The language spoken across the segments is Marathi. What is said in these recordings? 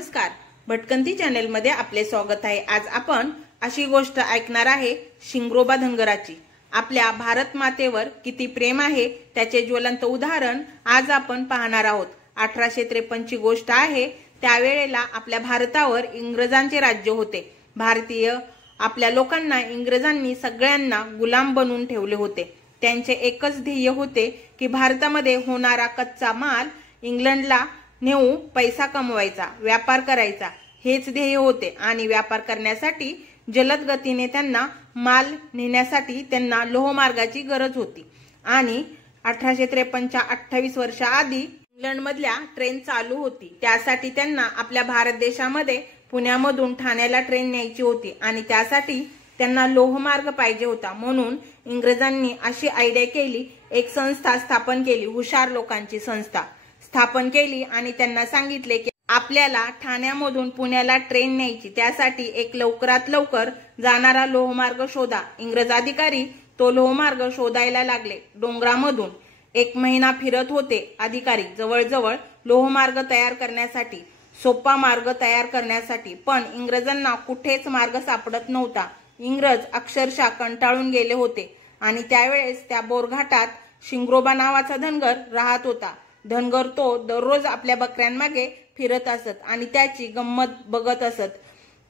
नमस्कार, भटकंती चॅनल मध्ये आपले स्वागत आहे। आज आपण अशी गोष्ट ऐकणार आहे शिंगरोबा धनगराची। आपल्या भारत मातेवर किती प्रेम आहे त्याचे ज्वलंत उदाहरण आज आपण पाहणार आहोत। 1853 ची गोष्ट आहे। त्यावेळेला आपल्या भारतावर इंग्रजांचे राज्य होते। भारतीय आपल्या लोकांना इंग्रजांनी सगळ्यांना गुलाम बनवून ठेवले होते। त्यांचे एकच ध्येय होते की भारतामध्ये होणारा कच्चा माल इंग्लंडला नेऊ पैसा कमवायचा, व्यापार करायचा, हेच ध्येय होते। आणि व्यापार करण्यासाठी जलद गतीने त्यांना माल नेण्यासाठी त्यांना लोहमार्गाची गरज होती। आणि 1853 च्या 28 वर्षाआधी इंग्लंड मधल्या ट्रेन चालू होती। त्यासाठी त्यांना आपल्या भारत देशामध्ये पुण्यामधून ठाण्याला ट्रेन न्यायची होती आणि त्यासाठी त्यांना लोहमार्ग पाहिजे होता। म्हणून इंग्रजांनी अशी आयडिया केली, एक संस्था स्थापन केली, हुशार लोकांची संस्था स्थापन केली आणि त्यांना सांगितले की आपल्याला ठाण्यामधून पुण्याला ट्रेन न्यायची, त्यासाठी एक लवकरात लवकर जाणारा लोहमार्ग शोधा। इंग्रज अधिकारी तो लोहमार्ग शोधायला लागले। डोंगरामधून 1 महिना फिरत होते अधिकारी जवळजवळ लोहमार्ग तयार करण्यासाठी, सोपा मार्ग तयार करण्यासाठी, पण इंग्रजांना कुठेच मार्ग सापडत नव्हता। इंग्रज अक्षरशः कंटाळून गेले होते आणि त्यावेळेस त्या बोरघाटात शिंगरोबा नावाचा धनगर राहत होता। धनगर तो दररोज आपल्या बकऱ्यांमागे फिरत असत आणि त्याची गंमत बघत असत।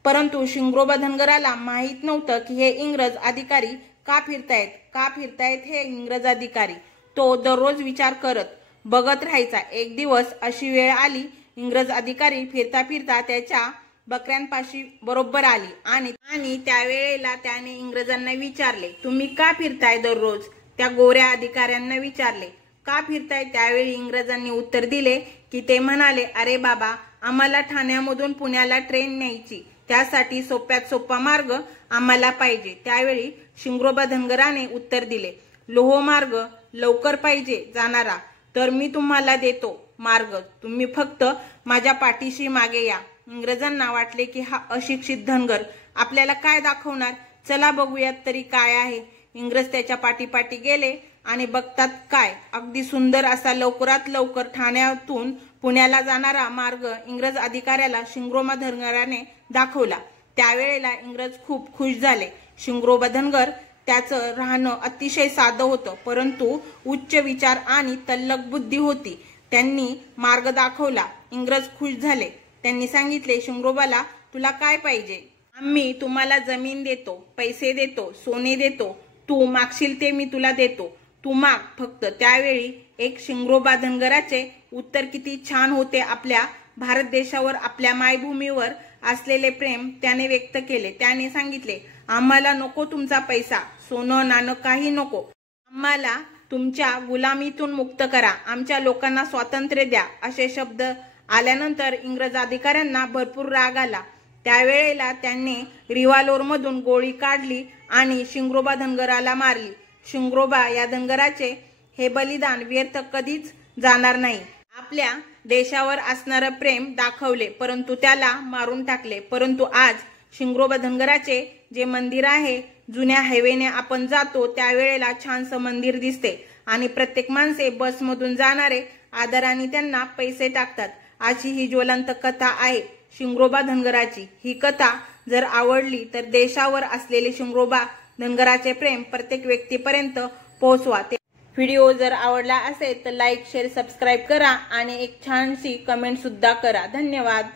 परंतु शिंगरोबा धनगराला माहित नव्हतं की हे इंग्रज अधिकारी का फिरतायत हे इंग्रज अधिकारी। तो दररोज विचार करत बघत राहायचा। एक दिवस अशी वेळ आली, इंग्रज अधिकारी फिरता फिरता त्याच्या बकऱ्यांपाशी बरोबर आली आणि त्यावेळेला त्याने इंग्रजांना विचारले, तुम्ही का फिरताय दररोज? त्या गोऱ्या अधिकाऱ्यांना विचारले, का फिरताय? त्यावेळी इंग्रजांनी उत्तर दिले की ते म्हणाले, अरे बाबा, आम्हाला ठाण्यामधून पुण्याला ट्रेन न्यायची, त्यासाठी सोप्यात सोपा मार्ग आम्हाला पाहिजे। त्यावेळी शिंगरोबा धनगराने उत्तर दिले, लोहमार्ग लवकर पाहिजे जाणारा, तर मी तुम्हाला देतो मार्ग, तुम्ही फक्त माझ्या पाठीशी मागे या। इंग्रजांना वाटले की हा अशिक्षित धनगर आपल्याला काय दाखवणार, चला बघूयात तरी काय आहे। इंग्रज त्याच्या पाठीपाठी गेले आणि बघतात काय, अगदी सुंदर असा लवकरात लवकर ठाण्यातून पुण्याला जाणारा मार्ग इंग्रज अधिकाऱ्याला शिंगरोबा धनगराने दाखवला। त्यावेळेला इंग्रज खूप खुश झाले। शिंगरोबा धनगर त्याचं राहणं अतिशय साधं होतं, परंतु उच्च विचार आणि तल्लख बुद्धी होती। त्यांनी मार्ग दाखवला। इंग्रज खुश झाले। त्यांनी सांगितले शिंगरोबाला, तुला काय पाहिजे? आम्ही तुम्हाला जमीन देतो, पैसे देतो, सोने देतो, तू मागशील ते मी तुला देतो, तू माग फक्त। त्यावेळी एक शिंगरोबा धनगराचे उत्तर किती छान होते। आपल्या भारत देशावर, आपल्या मायभूमीवर असलेले प्रेम त्याने व्यक्त केले। त्याने सांगितले, आम्हाला नको तुमचा पैसा, सोनं नाणं काही नको, आम्हाला तुमच्या गुलामीतून मुक्त करा, आमच्या लोकांना स्वातंत्र्य द्या। असे शब्द आल्यानंतर इंग्रज अधिकाऱ्यांना भरपूर राग आला। त्यावेळेला त्यांनी रिव्हॉल्वर मधून गोळी काढली आणि शिंगरोबा धनगराला मारली। शिंगरोबा या धनगराचे हे बलिदान व्यर्थ कधीच जाणार नाही। आपल्या देशावर असणारं प्रेम दाखवले, परंतु त्याला मारून टाकले। परंतु आज शिंगरोबा धनगराचे जे मंदिर आहे, जुन्या हायवेने आपण जातो त्यावेळेला छानसं मंदिर दिसते आणि प्रत्येक माणसे बसमधून जाणारे आदराने त्यांना पैसे टाकतात। अशी ही ज्वलंत कथा आहे शिंगरोबा धनगराची। ही कथा जर आवडली तर देशावर असलेले शिंगरोबा धनगराचे प्रेम प्रत्येक व्यक्तीपर्यंत पोहोचवा। व्हिडिओ जर आवडला असेल तर लाईक, शेअर, सबस्क्राईब करा आणि एक छानशी कमेंट सुद्धा करा। धन्यवाद।